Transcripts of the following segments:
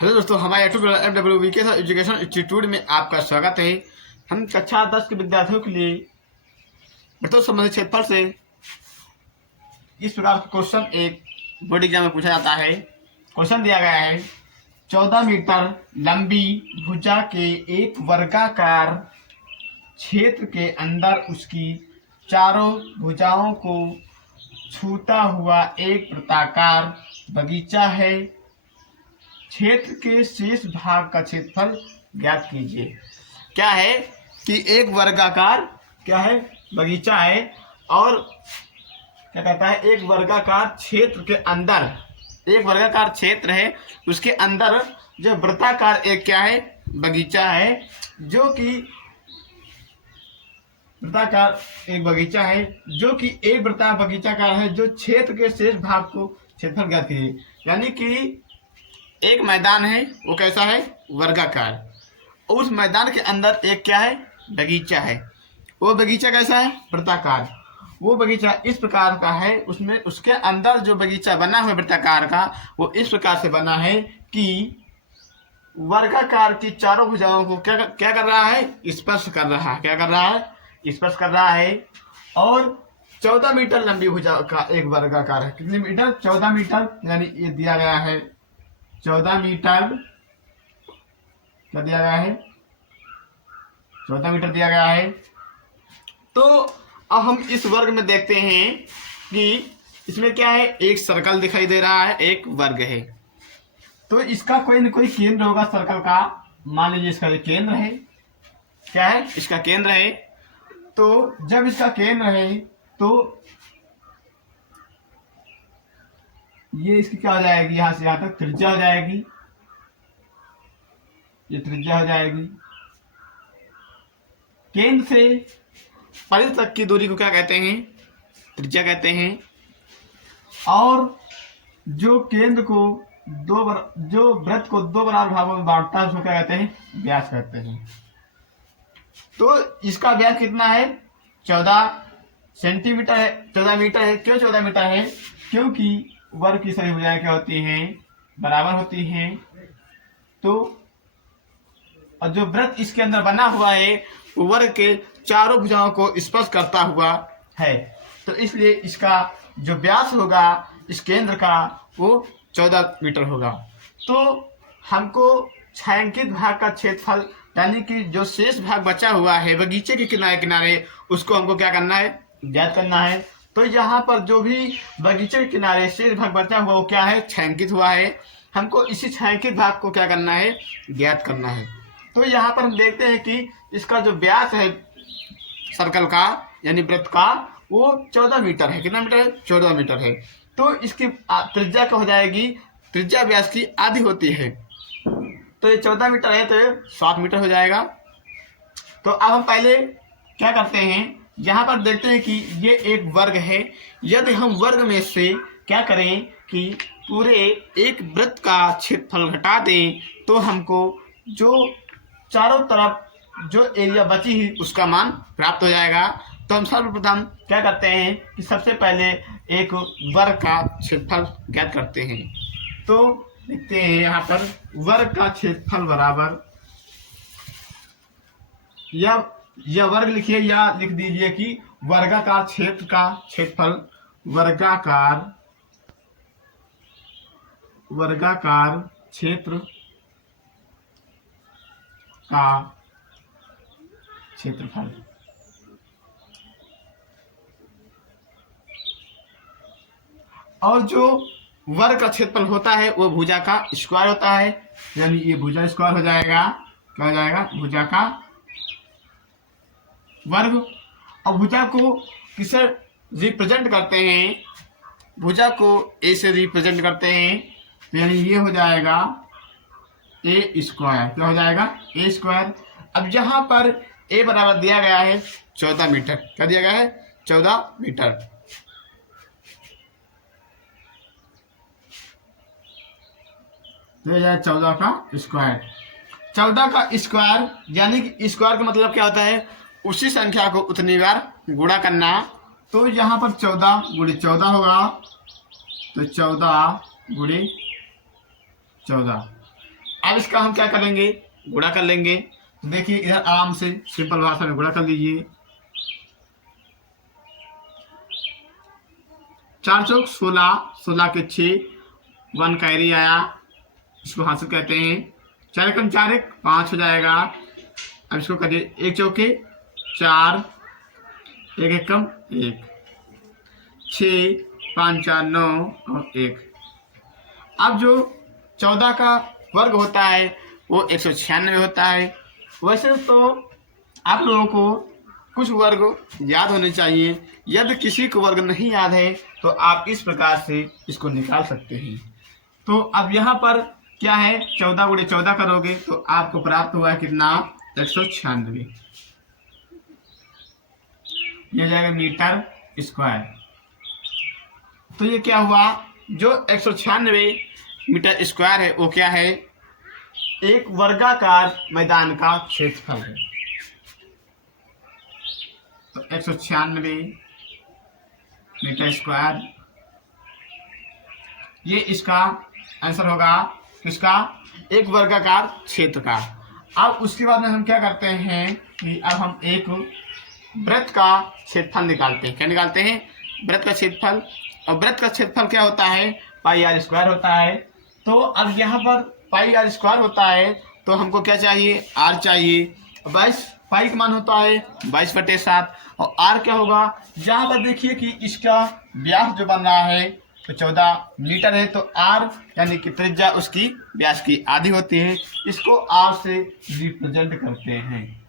Hello दोस्तों, हमारे YouTube FWB के एजुकेशन इंस्टीट्यूट में आपका स्वागत है। हम कक्षा 10 के विद्यार्थियों के लिए वृत्तों संबंधित क्षेत्रफल से इस प्रकार का क्वेश्चन एक बोर्ड एग्जाम में पूछा जाता है। क्वेश्चन दिया गया है 14 मीटर लंबी भुजा के एक वर्गाकार क्षेत्र के अंदर उसकी चारों भुजाओं को छूता हुआ एक वृत्ताकार बगीचा है। क्षेत्र के शेष भाग का क्षेत्रफल ज्ञात कीजिए। क्या है कि एक वर्गाकार क्या है बगीचा है और क्या कहता है एक वर्गाकार क्षेत्र के अंदर एक वर्गाकार क्षेत्र है, उसके अंदर जो वृत्ताकार एक क्या है बगीचा है, जो कि वृत्ताकार एक बगीचा है जो कि एक वृत्ताकार बगीचा का है जो क्षेत्र के शेष भाग को क्षेत्रफल ज्ञात कीजिए। यानी कि एक मैदान है, वो कैसा है वर्गाकार, उस मैदान के अंदर एक क्या है बगीचा है, वो बगीचा कैसा है वृत्ताकार। वो बगीचा इस प्रकार का है, उसमें उसके अंदर जो बगीचा बना हुआ है वृत्ताकार का वो इस प्रकार से बना है कि वर्गाकार की चारों भुजाओं को क्या क्या कर रहा है स्पर्श कर रहा है। क्या कर रहा है स्पर्श कर रहा है। और 14 मीटर लंबी भुजा का एक वर्गाकार है। कितने मीटर 14 मीटर, यानी ये दिया गया है 14 मीटर क्या दिया गया है 14 मीटर दिया गया है। तो अब हम इस वर्ग में देखते हैं कि इसमें क्या है एक सर्कल दिखाई दे रहा है, एक वर्ग है। तो इसका कोई न कोई केंद्र होगा सर्कल का। मान लीजिए इसका केंद्र है, क्या है इसका केंद्र है। तो जब इसका केंद्र है तो ये इसकी क्या हो जाएगी, यहां से यहां तक त्रिज्या हो जाएगी, ये त्रिज्या हो जाएगी। केंद्र से परिधि तक की दूरी को क्या कहते हैं त्रिज्या कहते हैं। और जो केंद्र को जो वृत्त को दो बराबर भागों में बांटता है उसको क्या कहते हैं व्यास कहते हैं। तो इसका व्यास कितना है 14 सेंटीमीटर है, 14 मीटर है। क्यों 14 मीटर है? क्योंकि वर्ग की सभी भुजाएं क्या होती हैं बराबर होती हैं। तो और जो वृत्त इसके अंदर बना हुआ है वो वर्ग के चारों भुजाओं को स्पर्श करता हुआ है, तो इसलिए इसका जो व्यास होगा इस केंद्र का वो 14 मीटर होगा। तो हमको छायांकित भाग का क्षेत्रफल यानी कि जो शेष भाग बचा हुआ है बगीचे के किनारे किनारे उसको हमको क्या करना है ज्ञात करना है। तो यहाँ पर जो भी बगीचे के किनारे शेष भाग बचा हुआ वो क्या है छायांकित हुआ है। हमको इसी छायांकित भाग को क्या करना है ज्ञात करना है। तो यहाँ पर हम देखते हैं कि इसका जो व्यास है सर्कल का यानी वृत्त का वो 14 मीटर है। कितना मीटर है 14 मीटर है। तो इसकी त्रिज्या क्या हो जाएगी, त्रिज्या व्यास की आधी होती है। तो ये 14 मीटर है तो ये 7 मीटर हो जाएगा। तो अब हम पहले क्या करते हैं, यहाँ पर देखते हैं कि ये एक वर्ग है। यदि हम वर्ग में से क्या करें कि पूरे एक वृत्त का क्षेत्रफल घटा दें तो हमको जो चारों तरफ जो एरिया बची है उसका मान प्राप्त हो जाएगा। तो हम सर्वप्रथम क्या करते हैं कि सबसे पहले एक वर्ग का क्षेत्रफल ज्ञात करते हैं। तो लिखते हैं यहाँ पर वर्ग का क्षेत्रफल बराबर या वर्ग लिखिए या लिख दीजिए कि वर्गाकार क्षेत्र का क्षेत्रफल वर्गाकार क्षेत्र का क्षेत्रफल। और जो वर्ग का क्षेत्रफल होता है वो भुजा का स्क्वायर होता है, यानी ये भुजा स्क्वायर हो जाएगा। क्या हो जाएगा भुजा का वर्ग। और भुजा को किसे रिप्रेजेंट करते हैं, भुजा को ए से रिप्रेजेंट करते हैं, तो यानी ये हो जाएगा ए स्क्वायर। क्या हो जाएगा ए स्क्वायर। अब यहाँ पर ए बराबर दिया गया है 14 मीटर। क्या दिया गया है 14 मीटर। तो यह 14 का स्क्वायर। 14 का स्क्वायर यानी कि स्क्वायर का मतलब क्या होता है उसी संख्या को उतनी बार गुणा करना। तो यहाँ पर 14 गुणे 14 होगा, तो 14 गुणे 14 अब इसका हम क्या करेंगे, गुणा कर लेंगे। तो देखिए इधर आराम से सिंपल भाषा में गुणा कर लीजिए। 4 चौक 16, 16 के 6, 1 कैरी आया, इसको हासिल कहते हैं। 4 एकम 4 एक 5 हो जाएगा। अब इसको करिए 1 चौके 4, 1 एकम 1, 6, 5 4 9 और 1। अब जो 14 का वर्ग होता है वो 196 होता है। वैसे तो आप लोगों को कुछ वर्ग याद होने चाहिए। यदि किसी को वर्ग नहीं याद है तो आप इस प्रकार से इसको निकाल सकते हैं। तो अब यहाँ पर क्या है, 14 गुणे 14 करोगे तो आपको प्राप्त हुआ कितना, 196। ये हो जाएगा मीटर स्क्वायर। तो ये क्या हुआ, जो 196 मीटर स्क्वायर है वो क्या है, एक वर्गाकार मैदान का क्षेत्रफल है। तो 196 मीटर स्क्वायर, ये इसका आंसर होगा किसका, एक वर्गाकार क्षेत्र का। अब उसके बाद में हम क्या करते हैं कि अब हम एक वृत्त का क्षेत्रफल निकालते हैं। क्या निकालते हैं, वृत्त का क्षेत्रफल। और वृत्त का क्षेत्रफल क्या होता है, पाई आर स्क्वायर होता है। तो अब यहाँ पर पाई आर स्क्वायर होता है तो हमको क्या चाहिए, आर चाहिए। 22 पाई का मान होता है 22/7 और आर क्या होगा, जहाँ पर देखिए कि इसका व्यास जो बन रहा है तो 14 मीटर है, तो आर यानी कि त्रिज्या उसकी व्यास की आधी होती है। इसको आर से रिप्रेजेंट करते हैं।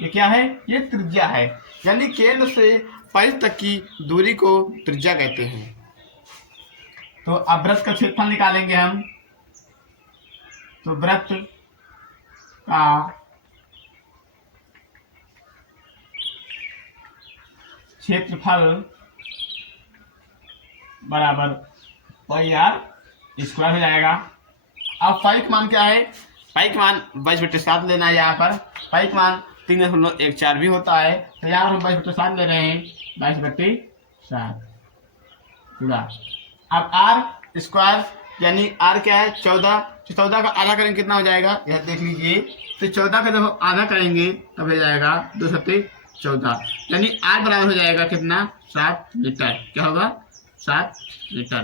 ये क्या है, ये त्रिज्या है, यानी केंद्र से परिधि तक की दूरी को त्रिज्या कहते हैं। तो अब वृत्त का क्षेत्रफल निकालेंगे हम। तो वृत्त का क्षेत्रफल बराबर पाई आर स्क्वायर हो जाएगा। अब पाई का मान क्या है, पाई का मान 22/7 लेना है। यहाँ पर पाई का मान 3.14 भी होता है, तो यहाँ पर हम 22/7 ले रहे हैं, 22/7 पूरा। अब आर स्क्वायर यानी आर क्या है 14, तो 14 का आधा करेंगे कितना हो जाएगा, यह देख लीजिए। तो 14 का जब हम आधा करेंगे तब हो जाएगा 2 × 14, यानी आर बराबर हो जाएगा कितना, 7 मीटर। क्या होगा, 7 मीटर।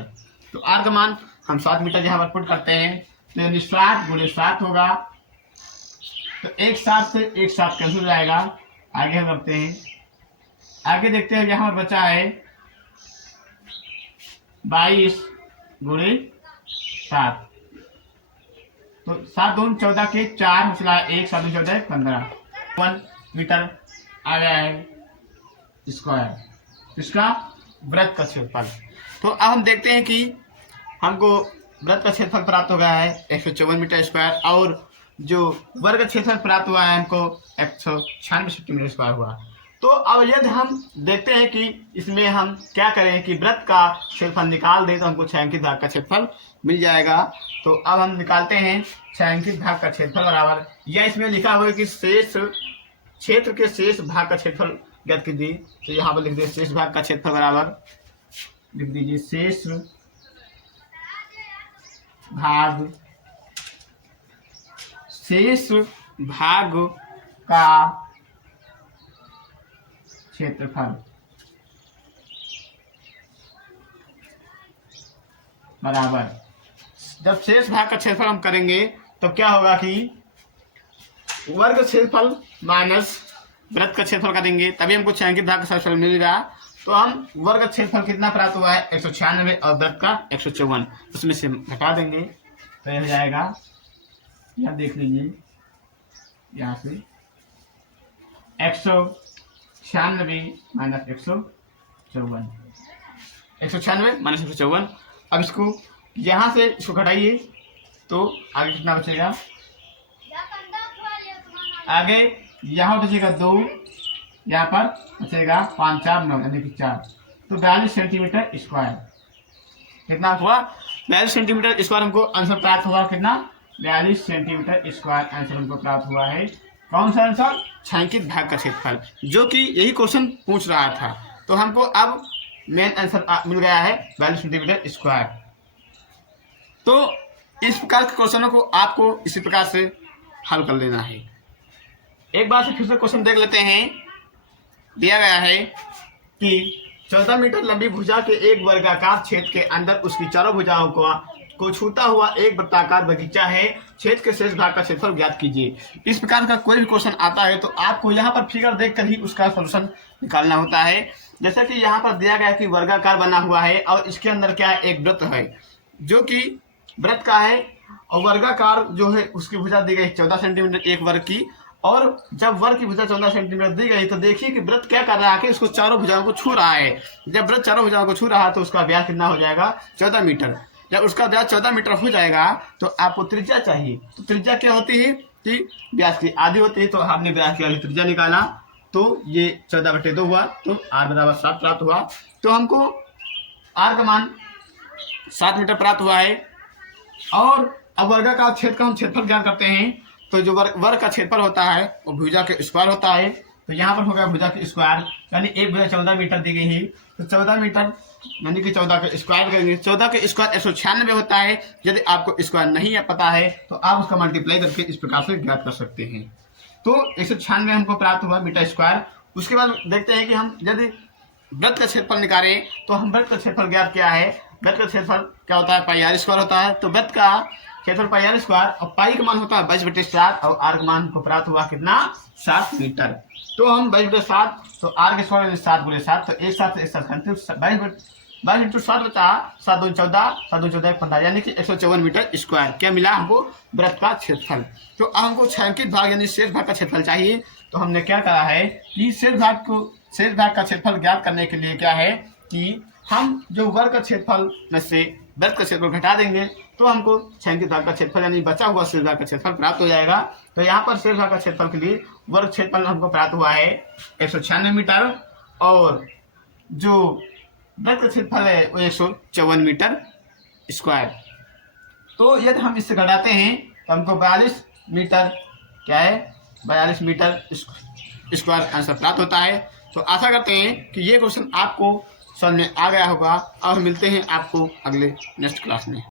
तो आर का मान हम 7 मीटर यहाँ पर पुट करते हैं, तो यानी 7 × 7 होगा। तो एक 7 से एक 7 कैंसिल हो जाएगा। आगे हम करते हैं, आगे देखते हैं यहाँ पर बचा है 22 × 7। तो 7 दूनी 14 के 4 मसला 1, 7 दूनी 14 15, 1 मीटर आ गया है स्क्वायर, इसका वृत्त का क्षेत्रफल। तो अब हम देखते हैं कि हमको वृत्त का क्षेत्रफल प्राप्त हो गया है 154 मीटर स्क्वायर, और जो वर्ग क्षेत्रफल प्राप्त हुआ है हमको 196 सेंटीमीटर स्क्वायर हुआ। तो अब यदि हम देखते हैं कि इसमें हम क्या करें कि वृत्त का क्षेत्रफल निकाल दें तो हमको छायांकित भाग का क्षेत्रफल मिल जाएगा। तो अब हम निकालते हैं छायांकित भाग का क्षेत्रफल बराबर, या इसमें लिखा हुआ है कि शेष क्षेत्र के शेष भाग का क्षेत्रफल ज्ञात कीजिए। तो यहाँ पर लिख दिए शेष भाग का क्षेत्रफल बराबर, लिख दीजिए शेष भाग का क्षेत्रफल बराबर, जब शेष भाग का क्षेत्रफल हम करेंगे तो क्या होगा कि वर्ग क्षेत्रफल माइनस वृत्त का क्षेत्रफल करेंगे, तभी हमको छायांकित भाग का क्षेत्रफल मिलेगा। तो हम वर्ग क्षेत्रफल कितना प्राप्त हुआ है 196 और वृत्त का 154, उसमें से घटा देंगे तो यह हो जाएगा, यह देख लीजिए यहाँ से 196 माइनस 154, 196 माइनस 154। अब इसको यहाँ से इसको घटाइए तो आगे कितना बचेगा, आगे यहाँ बचेगा 2, यहाँ पर बचेगा 5 4 9 यानी कि 4, तो 42 सेंटीमीटर स्क्वायर। कितना हुआ, 42 सेंटीमीटर स्क्वायर हमको आंसर प्राप्त हुआ। कितना, 42 सेंटीमीटर स्क्वायर आंसर हमको प्राप्त हुआ है। कौन सा आंसर, छायांकित भाग का क्षेत्रफल, जो कि यही क्वेश्चन पूछ रहा था। तो हमको अब मेन आंसर मिल गया है 42 सेंटीमीटर स्क्वायर। तो इस प्रकार के क्वेश्चनों को आपको इसी प्रकार से हल कर लेना है। एक बार से फिर से क्वेश्चन देख लेते हैं। दिया गया है कि 14 मीटर लंबी भुजा के एक वर्गाकार छेद के अंदर उसकी चारों भुजाओं को छूता हुआ एक वृत्ताकार बगीचा है। छेद के शेष भाग का क्षेत्रफल ज्ञात कीजिए। इस प्रकार का कोई भी क्वेश्चन आता है तो आपको यहाँ पर फिगर देखकर ही उसका सॉल्यूशन निकालना होता है। जैसे कि यहाँ पर दिया गया कि वर्गाकार बना हुआ है और इसके अंदर क्या है, एक वृत्त है जो कि वृत्त का है, और वर्गाकार जो है उसकी भुजा दी गई 14 सेंटीमीटर एक वर्ग की। और जब वर्ग की भुजा 14 सेंटीमीटर दी गई तो देखिए कि वृत्त क्या कर रहा है कि उसको चारों भुजाओं को छू रहा है। जब वृत्त चारों भुजाओं को छू रहा है तो उसका व्यास कितना हो जाएगा, 14 मीटर। जब उसका व्यास 14 मीटर हो जाएगा तो आपको त्रिज्या चाहिए। तो त्रिज्या क्या होती है कि व्यास की आधी होती है। तो आपने व्यास की आधी त्रिज्या निकाला तो ये 14/2 हुआ, तो r बराबर 7 प्राप्त हुआ। तो हमको r का मान 7 मीटर प्राप्त हुआ है। और अब वर्गाकार छेद का हम क्षेत्रफल ज्ञात करते हैं। तो जो वर्ग का क्षेत्रफल होता है वो भुजा के स्क्वायर होता है। तो यहाँ पर हो गया भुजा के स्क्वायर, यानी एक भुजा 14 मीटर दी गई है तो 14 मीटर यानी कि 14 के स्क्वायर करेंगे। 14 के स्क्वायर 196 होता है। यदि आपको स्क्वायर नहीं है पता है तो आप उसका मल्टीप्लाई करके इस प्रकार से ज्ञात कर सकते हैं। तो 196 हमको प्राप्त हुआ मीटर स्क्वायर। उसके बाद देखते हैं कि हम यदि वृत्त का क्षेत्रफल निकालें तो हम वृत्त का क्षेत्रफल ज्ञात क्या है। वृत्त का क्षेत्रफल क्या होता है, पाई आर स्क्वायर होता है। तो वृत्त का क्षेत्रफल पाई आर स्क्वायर, और पाई का मान होता है 22/4 और आर का मान को प्राप्त हुआ कितना, 7 मीटर। तो हम 22/7 तो आर के स्क्वायर 7 × 7 तो एक साथ 22 × 7 बचा 7 × 14 7 × 14 15 यानी कि 154 मीटर स्क्वायर क्या मिला हमको वृत्त का क्षेत्रफल। तो अब हमको छायांकित भाग यानी शेष भाग का क्षेत्रफल चाहिए। तो हमने क्या करा है कि शेष भाग का क्षेत्रफल ज्ञात करने के लिए क्या है कि हम जो वर्ग का क्षेत्रफल में से वृत्त का क्षेत्रफल घटा देंगे तो हमको छायांकित भाग का क्षेत्रफल यानी बचा हुआ शेष भाग का क्षेत्रफल प्राप्त हो जाएगा। तो यहाँ पर शेष भाग का क्षेत्रफल के लिए वर्ग क्षेत्रफल हमको प्राप्त हुआ है 196 मीटर और जो वृत्त का क्षेत्रफल है वो 154 मीटर स्क्वायर। तो यदि हम इससे घटाते हैं तो हमको 42 मीटर क्या है, 42 मीटर स्क्वायर आंसर प्राप्त होता है। तो आशा करते हैं कि ये क्वेश्चन आपको समझ में आ गया होगा और मिलते हैं आपको अगले नेक्स्ट क्लास में।